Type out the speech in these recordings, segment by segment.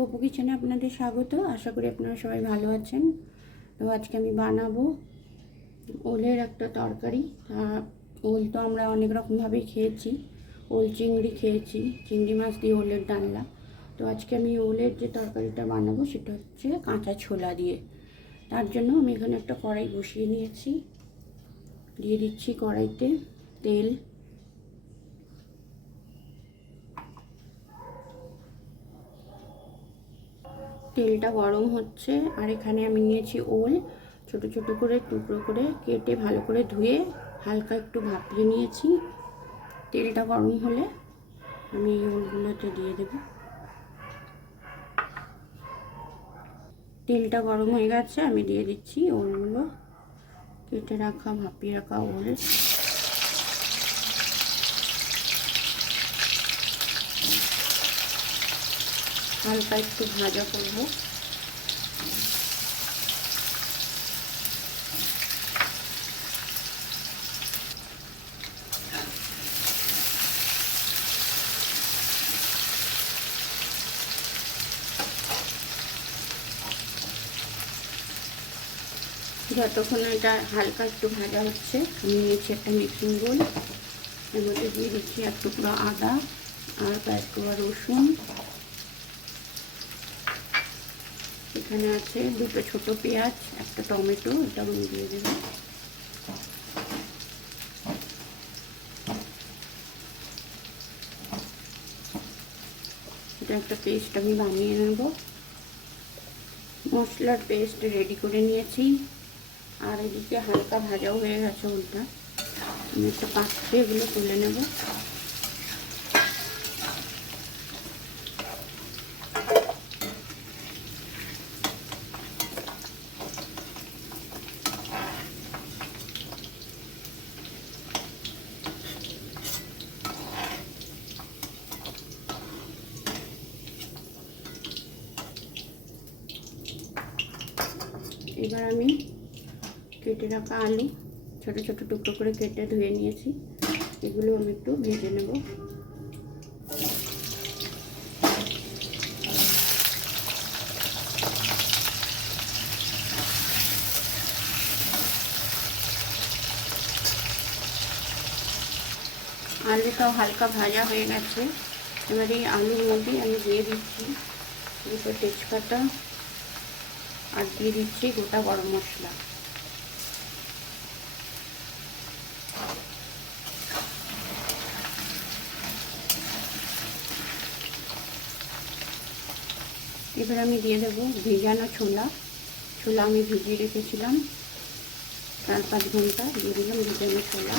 পপু কিচেনে আপনাদের স্বাগত। আশা করি আপনারা সবাই ভালো আছেন। তো আজকে আমি বানাবো ওলের একটা তরকারি। ওল তো আমরা অনেক রকমভাবেই খেয়েছি, ওল চিংড়ি খেয়েছি, চিংড়ি মাছ দিয়ে ওলের ডালনা। তো আজকে আমি ওলের যে তরকারিটা বানাবো সেটা হচ্ছে কাঁচা ছোলা দিয়ে। তার জন্য আমি এখানে একটা কড়াই বসিয়ে নিয়েছি, দিয়ে দিচ্ছি কড়াইতে তেল। তেলটা গরম হচ্ছে, আর এখানে আমি নিয়েছি ওল, ছোট ছোট করে টুকরো করে কেটে ভালো করে ধুয়ে হালকা একটু ভাপিয়ে নিয়েছি। তেলটা গরম হলে আমি এই ওলগুলোতে দিয়ে দেব। তেলটা গরম হয়ে গেছে, আমি দিয়ে দিচ্ছি ওলগুলো, কেটে রাখা ভাপিয়ে রাখা ওল। হালকা একটু ভাজা করব। যতক্ষণ এটা হালকা একটু ভাজা হচ্ছে, আমি নিয়েছি একটা মিক্সিং বোল। এর মধ্যে দিয়ে দিচ্ছি এক টুকরো আদা আর কয়েক টুকরো রসুন। এখানে আছে দুটো ছোট পেঁয়াজ, একটা টমেটো, এটা আমি দিয়ে দেব। এটা একটা পেস্ট আমি বানিয়ে নেব। মশলার পেস্ট রেডি করে নিয়েছি, আর এদিকে হালকা ভাজাও হয়ে গেছে ওলটা। আমি একটা পাত্রে এগুলো তুলে নেব। এবার আমি কেটে রাখা আলু ছোট ছোট টুকরো করে কেটে ধুয়ে নিয়েছি, এগুলো আমি একটু ভেজে নেব। আলুটাও হালকা ভাজা হয়ে গেছে। এবার এই আলুর মধ্যে আমি দিয়ে দিচ্ছি দুটো তেজপাতা, আর দিয়ে দিচ্ছি গোটা গরম মশলা। এবার আমি দিয়ে দেবো ভেজানো ছোলা। আমি ভিজিয়ে রেখেছিলাম 4-5 ঘন্টা, দিয়ে দিলাম ভেজানো ছোলা।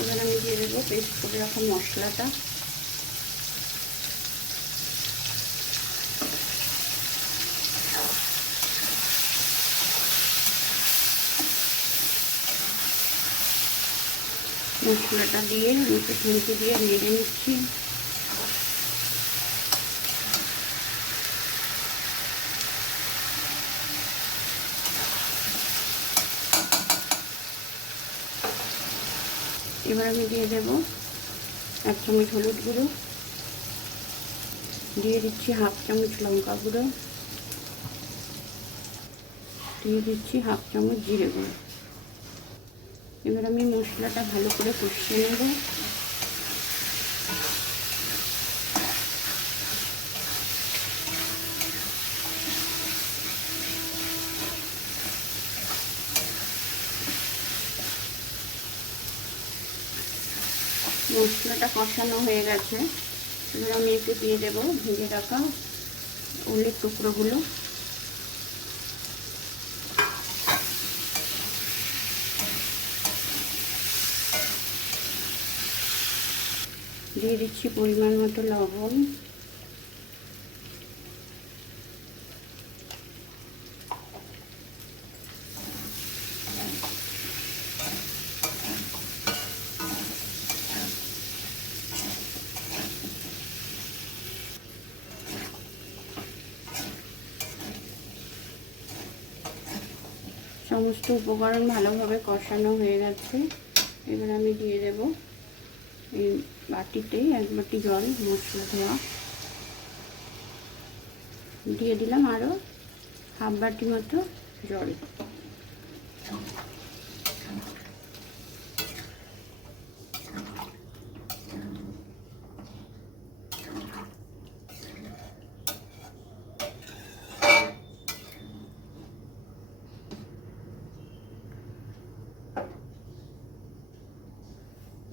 এবার আমি দিয়ে দেবো পেস্ট করে রাখা মশলাটা। মশলাটা দিয়ে একটু খুন্তি দিয়ে নেড়ে নিচ্ছি। এবার আমি দিয়ে দেব 1 চামচ হলুদ গুঁড়ো, দিয়ে দিচ্ছি 1/2 চামচ লঙ্কা গুঁড়ো, দিয়ে দিচ্ছি 1/2 চামচ জিরে গুঁড়ো। এবার আমি মশলাটা ভালো করে কষিয়ে নেব। মশলাটা কষানো হয়ে গেছে, এবার আমি একটু দিয়ে দেব ভেজে রাখা ওলের টুকরোগুলো। দিয়ে দিচ্ছি পরিমাণ মতো লবণ। সমস্ত উপকরণ ভালোভাবে কষানো হয়ে গেছে। এবার আমি দিয়ে দেব এই বাটিতে 1 বাটি জল, মশলা ধোয়া দিয়ে দিলাম, আরও 1/2 বাটি মতো জল।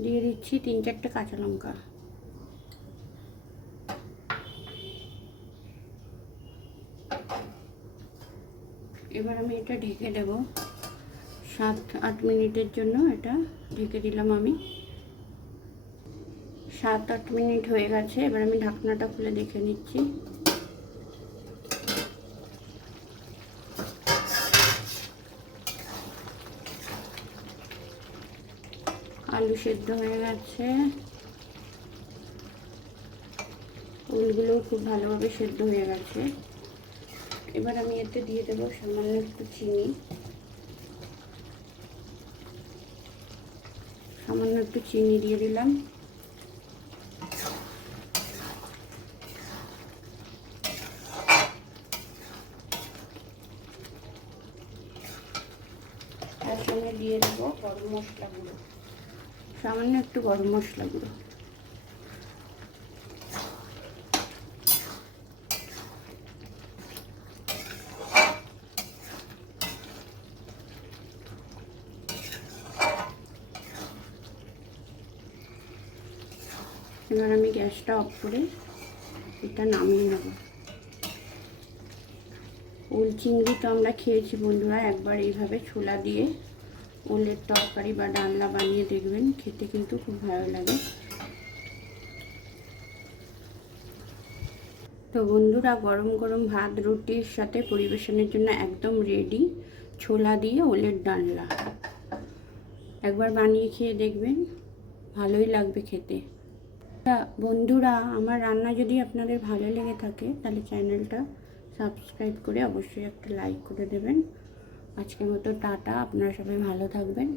দিয়ে দিচ্ছি 3-4টে কাঁচা লঙ্কা। এবার আমি এটা ঢেকে দেব 7-8 মিনিটের জন্য। এটা ঢেকে দিলাম আমি। 7-8 মিনিট হয়ে গেছে। এবার আমি ঢাকনাটা খুলে দেখে নিচ্ছি। আলু সেদ্ধ হয়ে গেছে, ওলগুলো খুব ভালোভাবে সেদ্ধ হয়ে গেছে। এবার আমি এতে দিয়ে দেবো সামান্য একটু চিনি, সামান্য একটু চিনি দিয়ে দিলাম। তার সঙ্গে দিয়ে দেবো গরম মশলা গুঁড়ো, সামান্য একটু গরম মশলা গুঁড়ো। এবার আমি গ্যাসটা অফ করে এটা নামিয়ে নেব। ওল চিংড়ি তো আমরা খেয়েছি বন্ধুরা, একবার এইভাবে ছোলা দিয়ে ওলের তরকারি বা ডালনা বানিয়ে দেখবেন, খেতে কিন্তু খুব ভালো লাগে। তো বন্ধুরা, গরম গরম ভাত রুটির সাথে পরিবেশনের জন্য একদম রেডি ছোলা দিয়ে ওলের ডালনা। একবার বানিয়ে খেয়ে দেখবেন, ভালোই লাগবে খেতে। বন্ধুরা, আমার রান্না যদি আপনাদের ভালো লেগে থাকে তাহলে চ্যানেলটা সাবস্ক্রাইব করে অবশ্যই একটা লাইক করে দেবেন। আজকের মতো টাটা, আপনারা সবাই ভালো থাকবেন।